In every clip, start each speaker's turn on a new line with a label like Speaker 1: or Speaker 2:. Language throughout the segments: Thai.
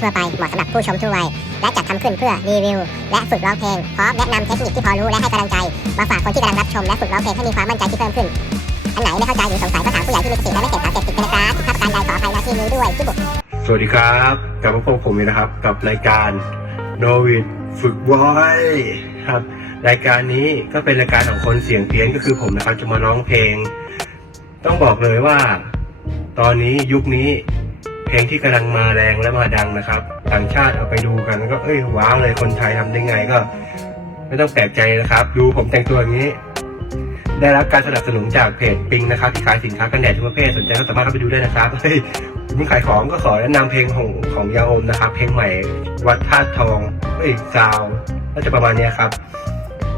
Speaker 1: เหมาะสำหรับผู้ชมทั่ววัย และจัดทำขึ้นเพื่อรีวิว และฝึกร้องเพลงพร้อมแนะนำเทคนิคที่พอรู้และให้กำลังใจมาฝากคนที่กำลังรับชมและฝึกร้องเพลงให้มีความมั่นใจที่เพิ่มขึ้น อันไหนไม่เข้าใจหรือสงสัยก็ถามผู้ใหญ่ที่มีสติและไม่เสพสารเสพติดกันนะครับผิดพลาประการใดขออภัยณที่นี้ด้วยที่บุ
Speaker 2: สวัสดีครับกลับมาพบผมอีกนะครับ กับรายการโนวิดฝึกบอยครับรายการนี้ก็เป็นรายการของคนเสียงเพี้ยนก็คือผมนะครับจะมาร้องเพลง ต้องบอกเลยว่า ตอนนี้ยุคนี้ เพลงที่กำลังมาแรงและมาดังนะครับ ต่างชาติเอาไปดูกันก็เอ้ยว้าวเลยคนไทยทำได้ไงก็ ไม่ต้องแปลกใจนะครับ ดูผมแต่งตัวอย่างนี้ ได้รับการสนับสนุนจากเพจปิงนะครับที่ขายสินค้ากันแดดทุกประเภทสนใจก็สามารถเข้าไปดูได้นะครับเฮ้ยมึงขายของก็ขอแนะนำเพลงของของยาอมนะครับ เพลงใหม่วัดธาตุทองเอ้ยซาวน่าจะประมาณนี้ครับ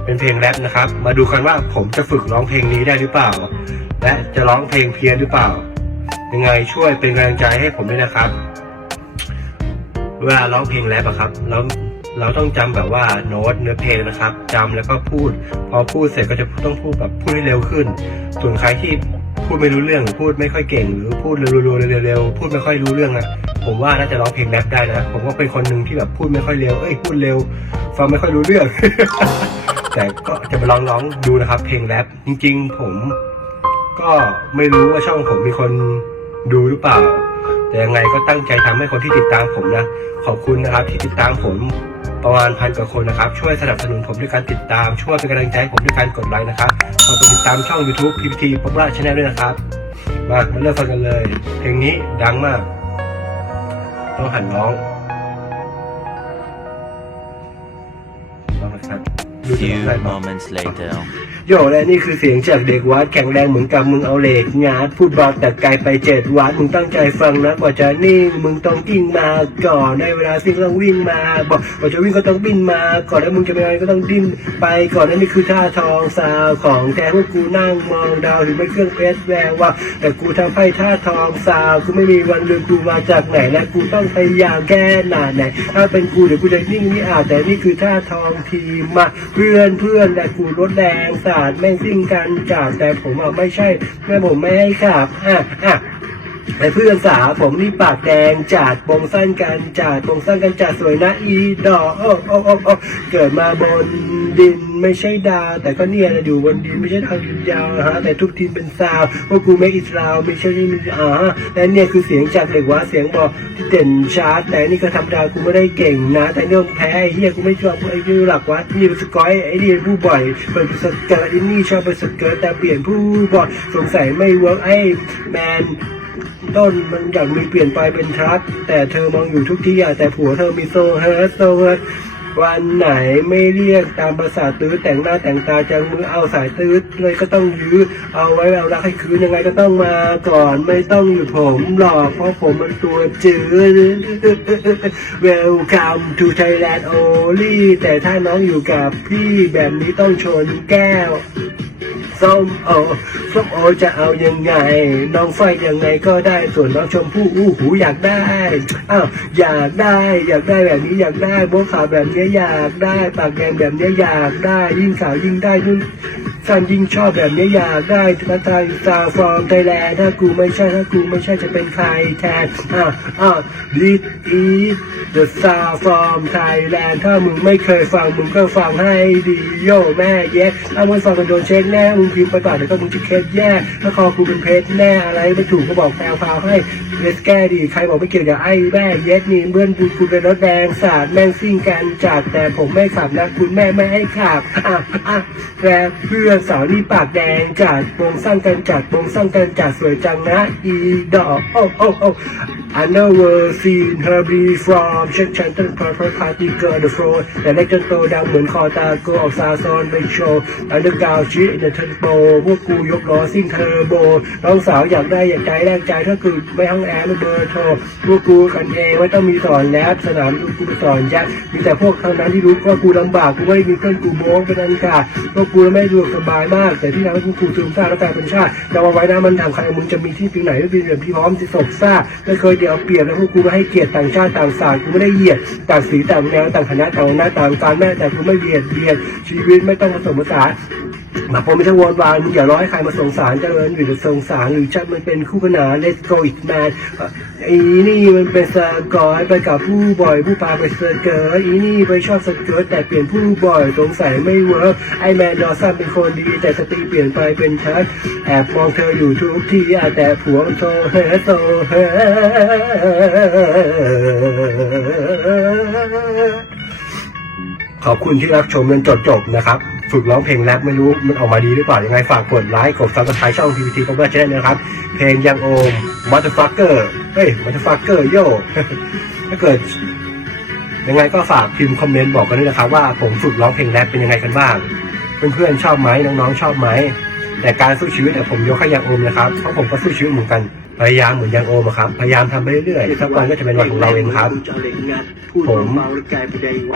Speaker 2: เป็นเพลงแรปนะครับ มาดูกันว่าผมจะฝึกร้องเพลงนี้ได้หรือเปล่า และจะร้องเพลงเพี้ยนหรือเปล่า ยังไงช่วยเป็นกำลังใจให้ผมด้วยนะครับ เวลาร้องเพลงแรปอะครับเราเราต้องจำแบบว่าโน้ตเนื้อเพลงนะครับจำแล้วก็พูด พอพูดเสร็จก็จะต้องพูดแบบพูดให้เร็วขึ้น ส่วนใครที่พูดไม่รู้เรื่องพูดไม่ค่อยเก่ง หรือพูดเร็วๆเร็วๆพูดไม่ค่อยรู้เรื่องอะผมว่าน่าจะร้องเพลงแรปได้นะผมก็เป็นคนหนึ่งที่แบบพูดไม่ค่อยเร็วเอ้ยพูดเร็ว ฟังไม่ค่อยรู้เรื่อง แต่ก็จะไปลองร้องดูนะครับ เพลงแรปจริง ๆ ผม ก็ไม่รู้ว่าช่องผมมีคน ดูหรือเปล่า แต่ยังไงก็ตั้งใจทำให้คนที่ติดตามผมนะ ขอบคุณนะครับที่ติดตามผมประมาณพันกว่าคนนะครับ ช่วยสนับสนุนผมด้วยการติดตาม ช่วยเป็นกำลังใจให้ผมด้วยการกดไลค์นะครับขอบคุณติดตามช่อง YouTube PPT Popular Channel ด้วยนะครับ มามาเริ่มฟังกันเลย เพลงนี้ดังมาก ต้องหันร้องร้องนะครับ ดูจะร้
Speaker 3: Few
Speaker 2: องได้ปะ
Speaker 3: moments later.
Speaker 2: โยและนี่คือเสียงจากเด็กวัดแข็งแรงเหมือนกับมึงเอาเหล็กงาดพูดเบาแต่ไกลไปเจ็ดวัดมึงตั้งใจฟังนะกว่าจะนิ่งมึงต้องกิ้งมาก่อนได้เวลาสิ่งต้องวิ่งมาบอกกว่าจะวิ่งก็ต้องบินมา ก่อนแล้วมึงจะไปอะไรก็ต้องดิ้นไปก่อนนั่นนี่คือท่าทองซาวของแท้พวกกูนั่งมองดาวถึงไม่เครื่องเพชรแววว่า แต่กูทำให้ท่าทองซาวกูไม่มีวันลืมกูมาจากไหนและกูต้องพยายามแก้หนาไหนถ้าเป็นกูเดี๋ยวกูจะนิ่งนี่อาจแต่นี่คือท่าทองทีมมาเพื่อนเพื่อนแต่กูรถแดงสาดแม่งซิ่งกันจาบแต่ผมอะไม่ใช่แม่ผมไม่ให้ขับอะอะ แต่เพื่อนสาวผมนี่ปากแดงจัดปงสั้นกันจัดปงสั้นกันจัดสวยนะอีดอกโอ้โอ้โอ้โอ้เกิดมาบนดินไม่ใช่ดาว แต่ก็เนี่ยนะอยู่บนดินไม่ใช่ทางดินยาวนะฮะแต่ทุกทีเป็นซาวพวกกูไม่อิสลาวไม่ใช่ที่มีอ่าและเนี่ยคือเสียงจากเด็กว่าเสียงบอกที่เด่นชาร์จแต่นี่ก็ธรรมดากูไม่ได้เก่งนะ แต่เนี่ยมึงแพ้ไอ้เฮียกูไม่ชอบไอ้ยี่หลักวัดนี่สกอยไอ้นี่เป็นผู้บ่อยเปิดเป็นสเกิร์ตอ้นี่ชอบเป็นสเกิร์ตแต่เปลี่ยนผู้บ่อยสงสัยไม่เวิร์กไอ้แมน ต้นมันอยากมีเปลี่ยนไปเป็นทักแต่เธอมองอยู่ทุกที่อะแต่ผัวเธอมีโซเฮิร์ตโซเฮิร์ตวันไหนไม่เรียกตามภาษาตื้อแต่งหน้าแต่งตาจังมือเอาสายตื้อเลยก็ต้องยื้อเอาไว้เอารักให้คืนยังไงก็ต้องมาก่อนไม่ต้องอยู่ผมหลอกเพราะผมมันตัวจืด Welcome to Thailand only แต่ถ้าน้องอยู่กับพี่แบบนี้ต้องชนแก้ว ส้มโอส้มโอจะเอายังไง น้องไฟยังไงก็ได้ส่วนน้องชมพู่อู้หูอยากได้อ้าวอยากได้อยากได้แบบนี้อยากได้โบวขาวแบบนี้อยากได้ ปากแดงแบบนี้อยากได้ ยิ่งขาวยิ่งได้ยิ่งสันยิ่งชอบแบบนี้อยากได้ทัไทยซาวฟอร์มไทยแลนด์ถ้ากูไม่ใช่ถ้ากูไม่ใช่จะเป็นใครแทนอะอะ this is the sound from Thailand ถ้ามึงไม่เคยฟังมึงก็ฟังให้ดีโยแม่เย็ดถ้ามึงฟังกันโดนเช็คแน่มึงพิมพ์ไปเปล่าเดี๋ยวก็มึงจะเคสแย่ถ้าคอกูเป็นเพชรแน่อะไรไม่ถูกก็บอกแฟวฟาวให้เลสแก้ดีใครบอกไม่เกี่ยวกับไอ้แม่เย็ดนี่เพื่อนกูกูเป็นรถแดงสาดแม่งซิ่งกันจัดแต่ผมไม่ขับนะคุณแม่ไม่ให้ขับอะอะแรเพื่อนสาวนี่ปากแดงจัดโปงสั้นกันจัดโปงสั้นกันจัดสวยจังนะอีดอกโอ้โอ้โอ้ I never seen her before เช็คฉันตั้งพอพอพาร์ตี้เกิร์ลเดอะโฟร์แต่เล็กจนโตดำเหมือนคอตาโกออกซาซอนไปโชว์อันเดอร์กาวชิเดอะเทอร์โบพวกกูยกล้อซิ่งเทอร์โบน้องสาวอยากได้อยากใจแรกใจถ้าคือไม่ห้องแอร์ไม่เบอร์โทรพวกกูกันเองไม่ต้องมีสอนแลบสนามกูไปสอนยัดมีแต่พวกเท่านั้นที่รู้ว่ากูลำบากกูไม่มีเพื่อนกูโม้เป็นอันขาดพวกกูไม่ดูสบายมาก แต่ที่ทำให้พวกกูซึมซาบและกลายเป็นชาติจำเอาไว้นะมันทำใครมึงจะมีที่ปีไหนไม่ปีแบบพี่พร้อมที่ศกซ่าไม่เคยเดียวเปรียบแล้วกูไม่ให้เกียรติต่างชาติต่างศาสตร์กูไม่ได้เหยียดต่างสีต่างแนวต่างคณะต่างหน้าต่างการแม่แต่กูไม่เบียดเบียดชีวิตไม่ต้องผสมผสาน ผมไม่ใช่วอนวานมึงอย่ารอให้ใครมาสงสารเจริญอยู่แต่สงสารหรือชัดมันเป็นคู่ขนาน let's go it man ไอ้นี่มันเป็นสกอยไปกับผู้บ่อยผู้พาไปสเกิร์ตอีนี่ไปชอบสเกิร์ตแต่เปลี่ยนผู้บ่อยสงสัยไม่เวิร์กไอแมนดอสันเป็นคนดี แต่สติเปลี่ยนไปเป็นชัดแอบมองเธออยู่ทุกที่แต่ผัวโซเฮโซเฮขอบคุณที่รับชมจนจบจบนะครับ ฝึกร้องเพลงแรปไม่รู้มันออกมาดีหรือเปล่ายังไงฝากกดไลค์กดซับสไครต์ช่อง PPT ของเพื่อนชแนนะครับ เพลงยังโอม Motherfucker เฮ้ย Motherfucker โย่ถ้าเกิด ยังไงก็ฝากพิมพ์คอมเมนต์บอกกันด้วยนะครับ ว่าผมฝึกร้องเพลงแรปเป็นยังไงกันบ้าง เพื่อนๆชอบไหมน้องๆชอบไหมแต่การสู้ชีวิตเนี่ยผมยกให้ยังโอมนะครับเพราะผมก็สู้ชีวิตเหมือนกัน พยายามเหมือนยังโอมอะครับ พยายามทำไปเรื่อยๆสักวันก็จะเป็นวันของเราเองครับ ผม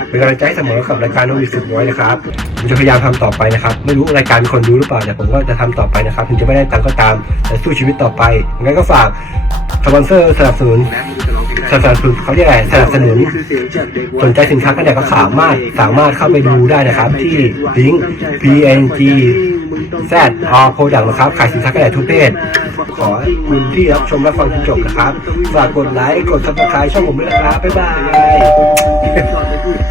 Speaker 2: เป็นกำลังใจเสมอกับรายการโนบิสุดน้อยนะครับผมจะพยายามทำต่อไปนะครับ ไม่รู้รายการมีคนดูหรือเปล่าแต่ผมก็จะทำต่อไปนะครับ ถึงจะไม่ได้ตังก็ตาม แต่สู้ชีวิตต่อไปงั้นก็ฝากสปอนเซอร์สนับสนุน สนับสนุนเขาเรียกอะไรสนับสนุนสนใจสินค้ากันแดดก็สามารถสามารถเข้าไปดูได้นะครับ ที่ลิงก์ png z or product นะครับขายสินค้ากันแดดทุกเพศขอคุณที่รับชมรับฟังจนจบนะครับฝากกดไลค์กดซับสไครต์ช่องผมด้วยนะครับบ๊ายบาย